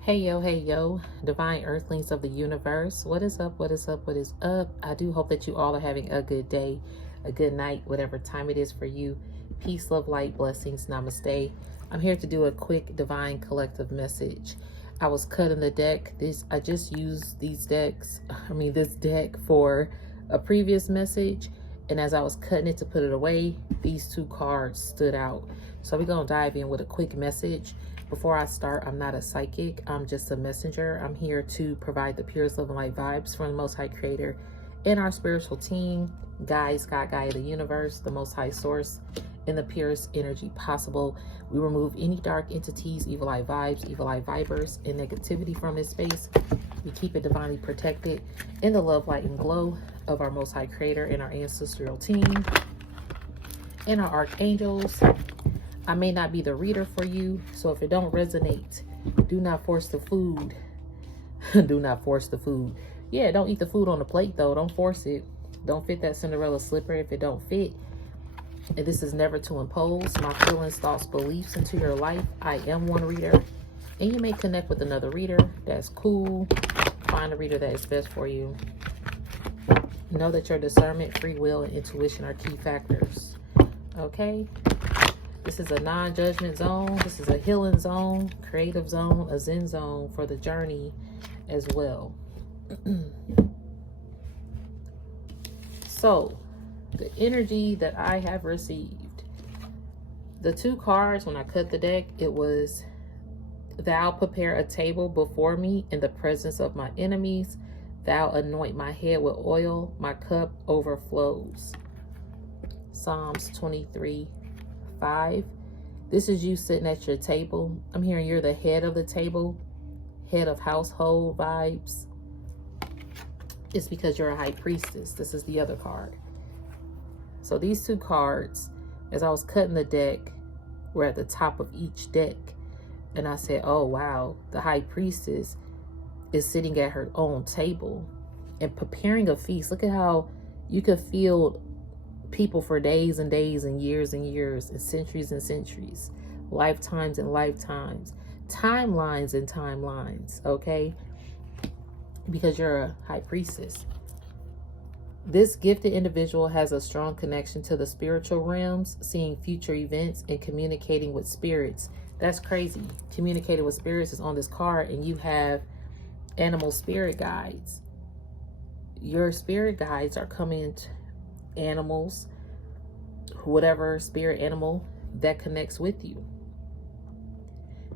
Hey yo, divine earthlings of the universe. What is up? What is up? What is up? I do hope that you all are having a good day, a good night, whatever time it is for you. Peace, love, light, blessings, namaste. I'm here to do a quick divine collective message. I was cutting the deck. I just used this deck for a previous message. And as I was cutting it to put it away, these two cards stood out. So we're going to dive in with a quick message. Before I start, I'm not a psychic. I'm just a messenger. I'm here to provide the purest love and light vibes from the Most High Creator and our spiritual team, guides, God, Guide, the universe, the Most High Source, in the purest energy possible. We remove any dark entities, evil eye vibes, evil eye vibers, and negativity from this space. We keep it divinely protected in the love, light, and glow of our Most High Creator and our ancestral team and our archangels. I may not be the reader for you, so if it don't resonate, do not force the food. Do not force the food. Yeah, don't eat the food on the plate, though. Don't force it. Don't fit that Cinderella slipper if it don't fit. And this is never to impose my feelings, thoughts, beliefs into your life. I am one reader, and you may connect with another reader. That's cool. Find a reader that is best for you. Know that your discernment, free will, and intuition are key factors. Okay? This is a non-judgment zone. This is a healing zone, creative zone, a zen zone for the journey as well. So, the energy that I have received. The two cards, when I cut the deck, it was, Thou prepare a table before me in the presence of my enemies. Thou anoint my head with oil. My cup overflows. Psalms 23:5. This is you sitting at your table. I'm hearing you're the head of the table, head of household vibes. It's because you're a high priestess. This is the other card. So these two cards, as I was cutting the deck, were at the top of each deck. And I said, oh, wow, the high priestess is sitting at her own table and preparing a feast. Look at how you could feel people for days and days and years and centuries, lifetimes and lifetimes, timelines and timelines, okay? Because you're a high priestess. This gifted individual has a strong connection to the spiritual realms, seeing future events and communicating with spirits. That's crazy. Communicating with spirits is on this card, and you have animal spirit guides. Your spirit guides are coming to animals, whatever spirit animal that connects with you.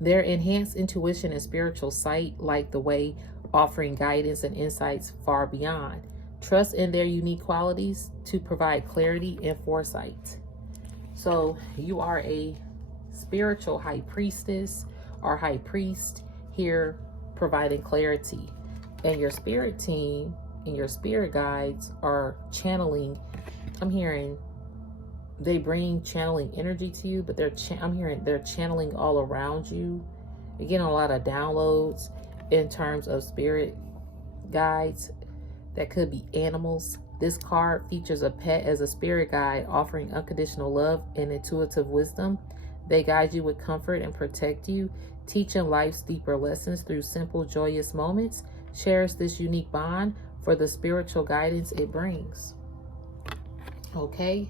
Their enhanced intuition and spiritual sight light the way, offering guidance and insights far beyond. Trust in their unique qualities to provide clarity and foresight. So you are a spiritual high priestess or high priest here, providing clarity, and your spirit team and your spirit guides are channeling. I'm hearing they bring channeling energy to you, but I'm hearing they're channeling all around you. You're getting a lot of downloads in terms of spirit guides. That could be animals. This card features a pet as a spirit guide, offering unconditional love and intuitive wisdom. They guide you with comfort and protect you, teaching life's deeper lessons through simple, joyous moments. Cherish this unique bond for the spiritual guidance it brings. Okay.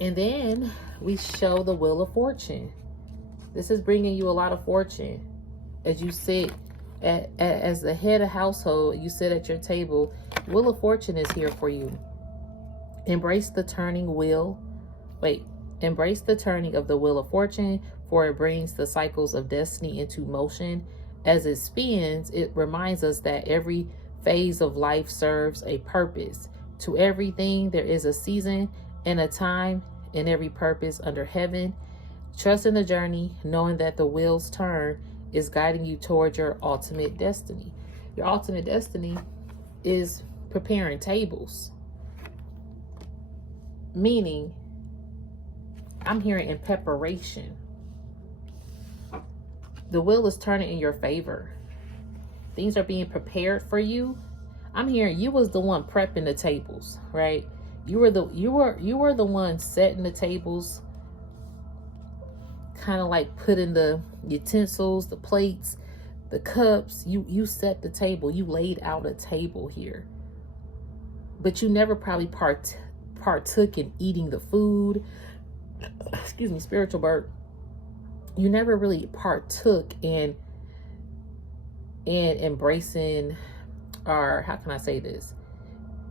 And then we show the Wheel of Fortune. This is bringing you a lot of fortune. As you sit as the head of household, you sit at your table. Wheel of Fortune is here for you. Embrace the turning wheel. Embrace the turning of the Wheel of Fortune, for it brings the cycles of destiny into motion. As it spins, it reminds us that every phase of life serves a purpose. To everything, there is a season and a time in every purpose under heaven. Trust in the journey, knowing that the wheel's turn is guiding you toward your ultimate destiny. Your ultimate destiny is preparing tables. Meaning, I'm hearing in preparation. The wheel is turning in your favor. Things are being prepared for you. I'm hearing you was the one prepping the tables, right? You were the one setting the tables, kind of like putting the utensils, the plates, the cups. You set the table. You laid out a table here. But you never probably partook in eating the food. Excuse me, spiritual bird. You never really partook in embracing, or how can I say this?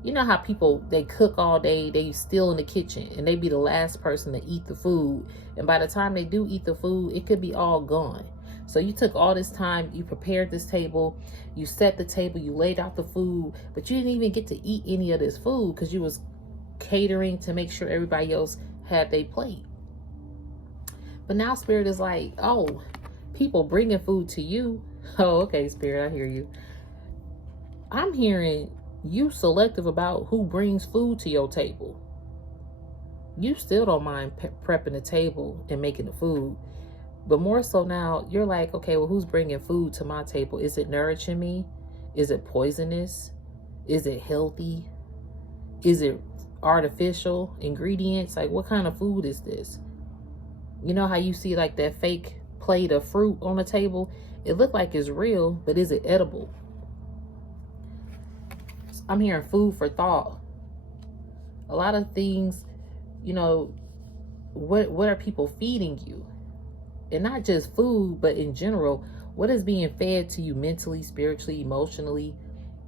You know how people, they cook all day, they still in the kitchen, and they be the last person to eat the food. And by the time they do eat the food, it could be all gone. So you took all this time, you prepared this table, you set the table, you laid out the food, but you didn't even get to eat any of this food because you was catering to make sure everybody else had their plate. But now Spirit is like, oh, people bringing food to you. Oh, okay, Spirit, I hear you. I'm hearing you selective about who brings food to your table. You still don't mind prepping the table and making the food. But more so now, you're like, okay, well, who's bringing food to my table? Is it nourishing me? Is it poisonous? Is it healthy? Is it artificial ingredients? Like, what kind of food is this? You know how you see like that fake plate of fruit on the table? It looked like it's real, but is it edible? I'm hearing food for thought. A lot of things, you know, what are people feeding you? And not just food, but in general, what is being fed to you mentally, spiritually, emotionally?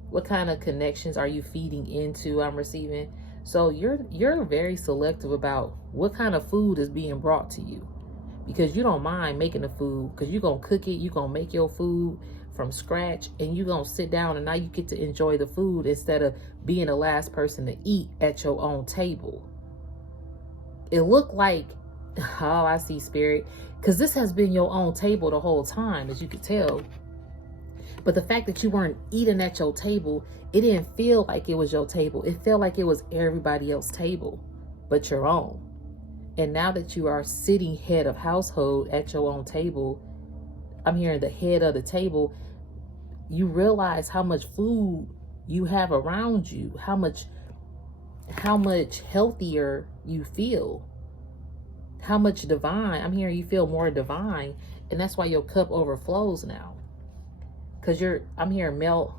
What kind of connections are you feeding into? I'm receiving. So you're very selective about what kind of food is being brought to you, because you don't mind making the food, because you're going to cook it. You're going to make your food from scratch, and you're going to sit down, and now you get to enjoy the food instead of being the last person to eat at your own table. It looked like, oh, I see, Spirit, because this has been your own table the whole time, as you could tell. But the fact that you weren't eating at your table, it didn't feel like it was your table. It felt like it was everybody else's table, but your own. And now that you are sitting head of household at your own table, I'm hearing the head of the table, you realize how much food you have around you, how much healthier you feel, how much divine. I'm hearing you feel more divine, and that's why your cup overflows now. Because I'm hearing malnourished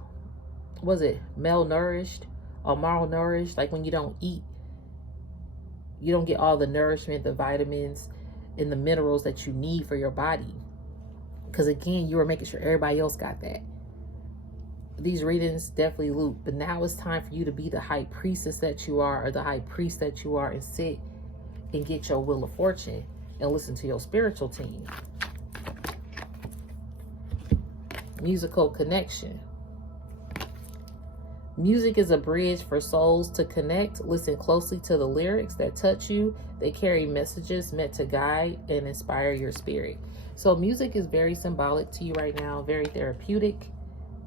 or malnourished, like when you don't eat, you don't get all the nourishment, the vitamins, and the minerals that you need for your body. Because again, you were making sure everybody else got that. These readings definitely loop. But now it's time for you to be the high priestess that you are, or the high priest that you are, and sit and get your wheel of fortune and listen to your spiritual team. Musical connection. Music is a bridge for souls to connect. Listen closely to the lyrics that touch you. They carry messages meant to guide and inspire your spirit. So music is very symbolic to you right now, very therapeutic.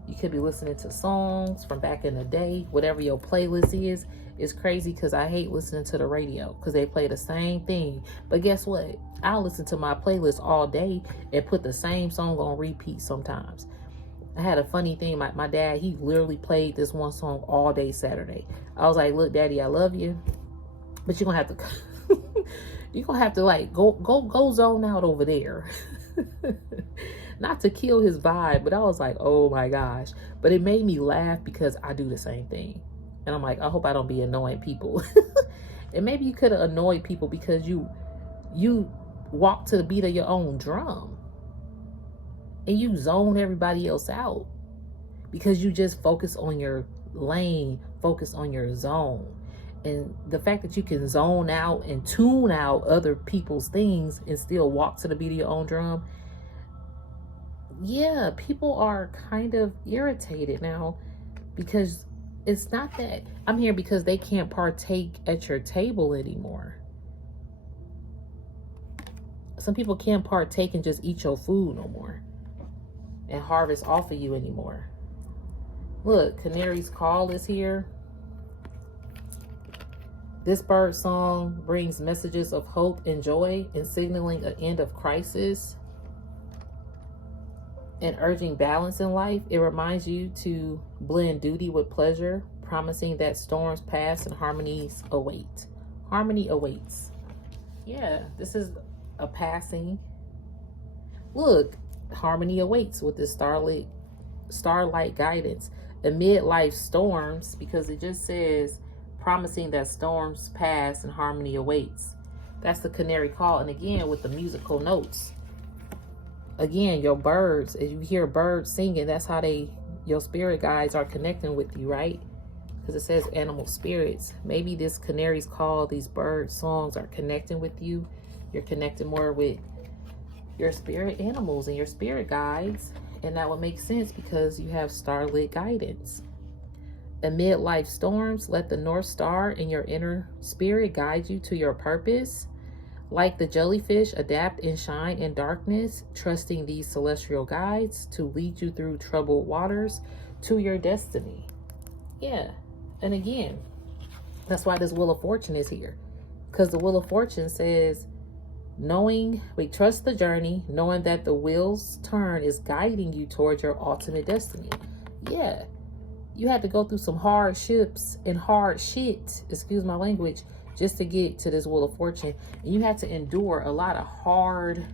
You could be listening to songs from back in the day, whatever your playlist is. It's crazy because I hate listening to the radio because they play the same thing. But guess what? I'll listen to my playlist all day and put the same song on repeat sometimes. I had a funny thing. My dad, he literally played this one song all day Saturday. I was like, look, Daddy, I love you, but you're going to have to, you're going to have to like go zone out over there. Not to kill his vibe, but I was like, oh my gosh. But it made me laugh because I do the same thing. And I'm like, I hope I don't be annoying people. And maybe you could have annoyed people because you walk to the beat of your own drum. And you zone everybody else out because you just focus on your lane, focus on your zone. And the fact that you can zone out and tune out other people's things and still walk to the beat of your own drum. Yeah, people are kind of irritated now because it's not that. I'm here because they can't partake at your table anymore. Some people can't partake and just eat your food no more and harvest off of you anymore. Look, Canary's Call is here. This bird song brings messages of hope and joy and signaling an end of crisis and urging balance in life. It reminds you to blend duty with pleasure, promising that storms pass and harmonies await. Harmony awaits. Yeah, this is a passing Look, harmony awaits with this starlight guidance amid life storms, because it just says promising that storms pass and harmony awaits. That's the canary call. And again, with the musical notes, again, your birds, as you hear birds singing, that's how your spirit guides are connecting with you, right? Because it says animal spirits. Maybe this canary's call, these bird songs are connecting with you. You're connecting more with your spirit animals and your spirit guides. And that would make sense because you have starlit guidance. Amid life storms, let the North Star in your inner spirit guide you to your purpose. Like the jellyfish, adapt and shine in darkness, trusting these celestial guides to lead you through troubled waters to your destiny. Yeah. And again, that's why this Wheel of Fortune is here. Because the Wheel of Fortune says, trust the journey, knowing that the wheel's turn is guiding you towards your ultimate destiny. Yeah. You had to go through some hardships and hard shit, excuse my language, just to get to this Wheel of Fortune. And you had to endure a lot of hard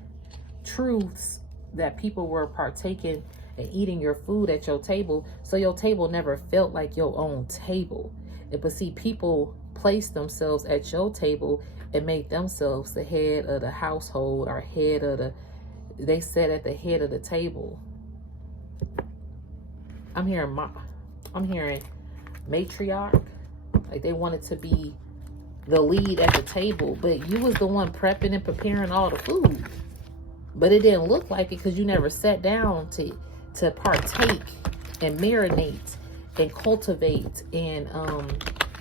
truths that people were partaking and eating your food at your table. So your table never felt like your own table. But see, people placed themselves at your table and made themselves the head of the household or they sat at the head of the table. I'm hearing matriarch, like they wanted to be the lead at the table, but you was the one prepping and preparing all the food. But it didn't look like it because you never sat down to partake and marinate and cultivate and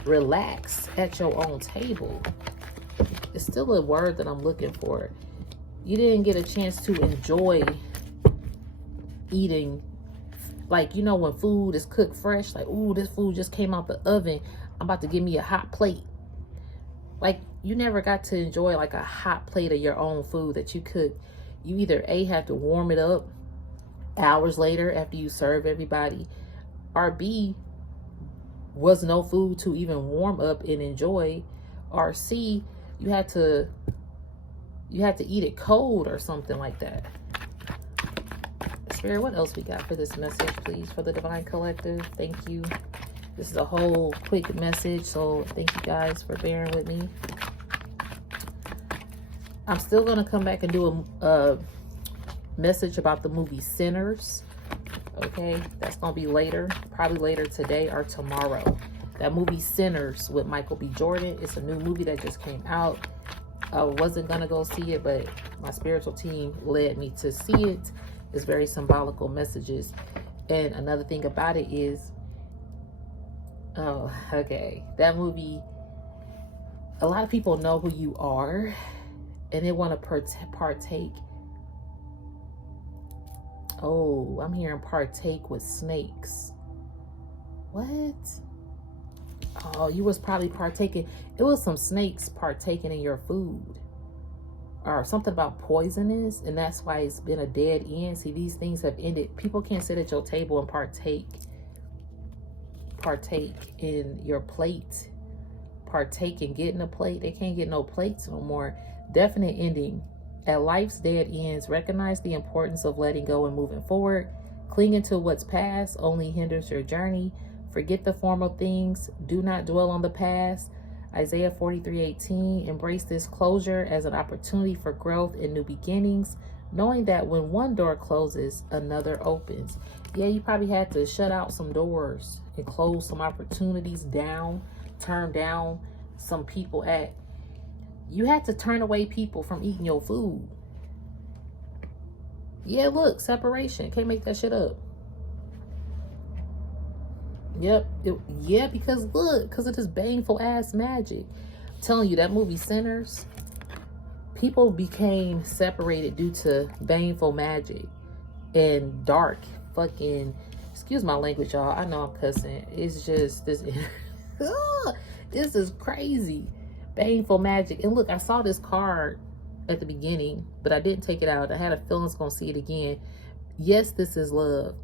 relax at your own table. It's still a word that I'm looking for. You didn't get a chance to enjoy eating. Like, you know, when food is cooked fresh, like, ooh, this food just came out the oven, I'm about to give me a hot plate. Like, you never got to enjoy like a hot plate of your own food that you cooked. You either A, have to warm it up hours later after you serve everybody, or B, was no food to even warm up and enjoy, or C, you had to eat it cold or something like that. Spirit, what else we got for this message, please, for the Divine Collective? Thank you. This is a whole quick message, so thank you guys for bearing with me. I'm still going to come back and do a message about the movie Sinners. Okay, that's going to be later, probably later today or tomorrow. That movie Sinners with Michael B. Jordan. It's a new movie that just came out. I wasn't going to go see it, but my spiritual team led me to see it. It's very symbolical messages. And another thing about it is, that movie, a lot of people know who you are and they want to partake. Oh, I'm hearing partake with snakes. What? Oh, you was probably partaking. It was some snakes partaking in your food. Or something about poisonous, and that's why it's been a dead end. See, these things have ended. People can't sit at your table and partake in your plate, partake in getting a plate. They can't get no plates no more. Definite ending. At life's dead ends, recognize the importance of letting go and moving forward. Clinging to what's past only hinders your journey. Forget the former things. Do not dwell on the past. Isaiah 43:18, embrace this closure as an opportunity for growth and new beginnings, knowing that when one door closes, another opens. Yeah, you probably had to shut out some doors and close some opportunities down, turn down some people you had to turn away people from eating your food. Yeah, look, separation. Can't make that shit up. Yep. Because look, because of this baneful ass magic. I'm telling you, that movie Sinners, people became separated due to baneful magic and dark fucking, excuse my language, y'all. I know I'm cussing. It's just this. This is crazy. Baneful magic. And look, I saw this card at the beginning, but I didn't take it out. I had a feeling I was going to see it again. Yes, this is love.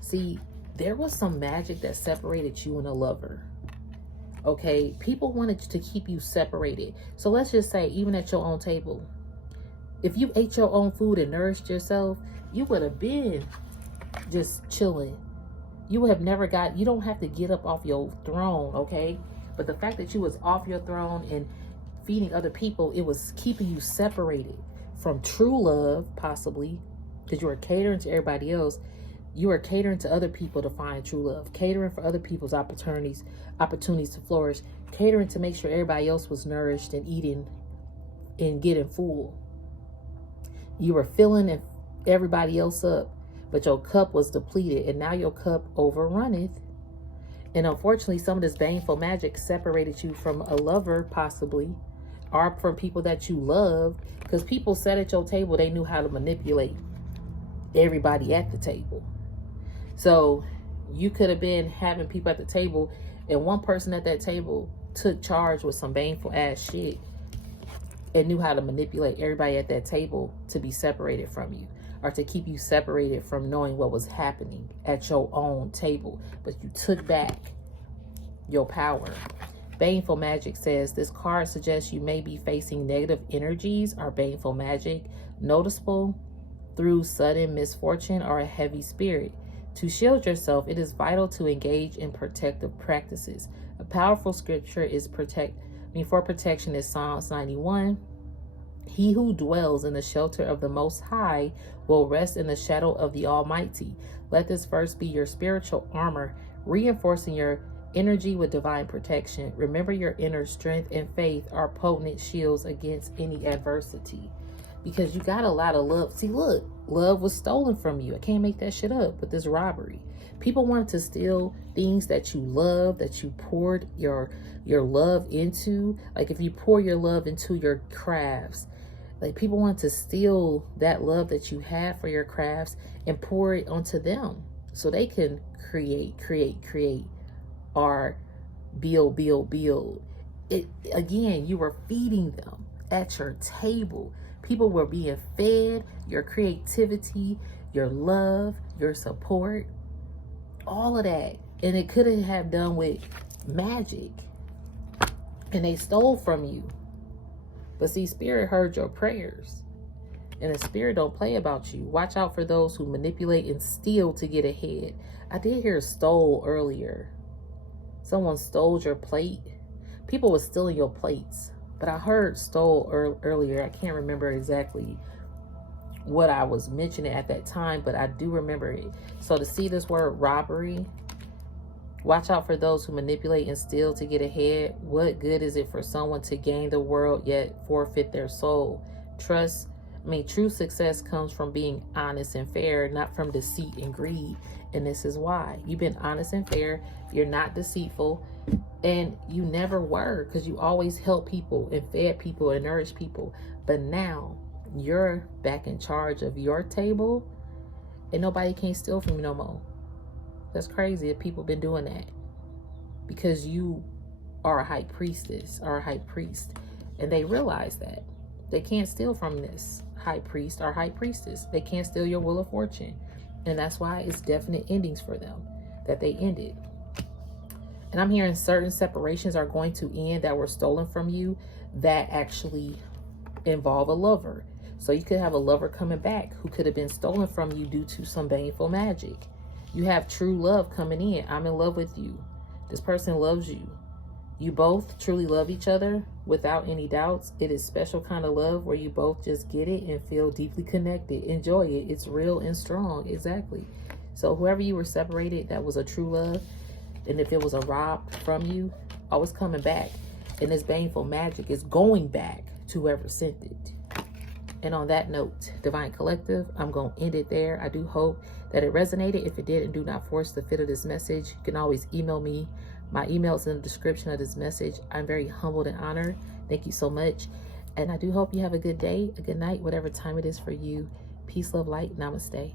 See, there was some magic that separated you and a lover. Okay, people wanted to keep you separated. So let's just say, even at your own table, If you ate your own food and nourished yourself, you would have been just chilling. You would have never you don't have to get up off your throne, okay? But the fact that you was off your throne and feeding other people, it was keeping you separated from true love, possibly, because you were catering to everybody else. You are catering to other people to find true love, catering for other people's opportunities to flourish, catering to make sure everybody else was nourished and eating and getting full. You were filling everybody else up, but your cup was depleted, and now your cup overrunneth. And unfortunately, some of this baneful magic separated you from a lover, possibly, or from people that you loved, because people sat at your table, they knew how to manipulate everybody at the table. So you could have been having people at the table, and one person at that table took charge with some baneful ass shit and knew how to manipulate everybody at that table to be separated from you, or to keep you separated from knowing what was happening at your own table. But you took back your power. Baneful magic says this card suggests you may be facing negative energies or baneful magic, noticeable through sudden misfortune or a heavy spirit. To shield yourself, it is vital to engage in protective practices. A powerful scripture is for protection is Psalms 91. He who dwells in the shelter of the Most High will rest in the shadow of the Almighty. Let this verse be your spiritual armor, reinforcing your energy with divine protection. Remember, your inner strength and faith are potent shields against any adversity. Because you got a lot of love. See, look, love was stolen from you. I can't make that shit up with this robbery. People wanted to steal things that you love, that you poured your love into. Like if you pour your love into your crafts, like people want to steal that love that you have for your crafts and pour it onto them so they can create, or build. It again, you were feeding them at your table. People were being fed your creativity, your love, your support, all of that. And it couldn't have done with magic. And they stole from you. But see, Spirit heard your prayers. And the Spirit don't play about you. Watch out for those who manipulate and steal to get ahead. I did hear stole earlier. Someone stole your plate. People were stealing your plates. But I heard stole earlier. I can't remember exactly what I was mentioning at that time, but I do remember it. So to see this word robbery, watch out for those who manipulate and steal to get ahead. What good is it for someone to gain the world yet forfeit their soul? True success comes from being honest and fair, not from deceit and greed. And this is why. You've been honest and fair. You're not deceitful. And you never were, because you always helped people and fed people and nourished people. But now you're back in charge of your table and nobody can steal from you no more. That's crazy if people been doing that, because you are a high priestess or a high priest, and they realize that they can't steal from this high priest or high priestess. They can't steal your wheel of fortune. And that's why it's definite endings for them, that they ended. And I'm hearing certain separations are going to end that were stolen from you that actually involve a lover. So you could have a lover coming back who could have been stolen from you due to some baneful magic. You have true love coming in. I'm in love with you. This person loves you. You both truly love each other without any doubts. It is special kind of love where you both just get it and feel deeply connected. Enjoy it. It's real and strong. Exactly. So whoever you were separated, that was a true love. And if it was a rob from you, always coming back. And this baneful magic is going back to whoever sent it. And on that note, Divine Collective, I'm going to end it there. I do hope that it resonated. If it did, and do not force the fit of this message, you can always email me. My email is in the description of this message. I'm very humbled and honored. Thank you so much. And I do hope you have a good day, a good night, whatever time it is for you. Peace, love, light. Namaste.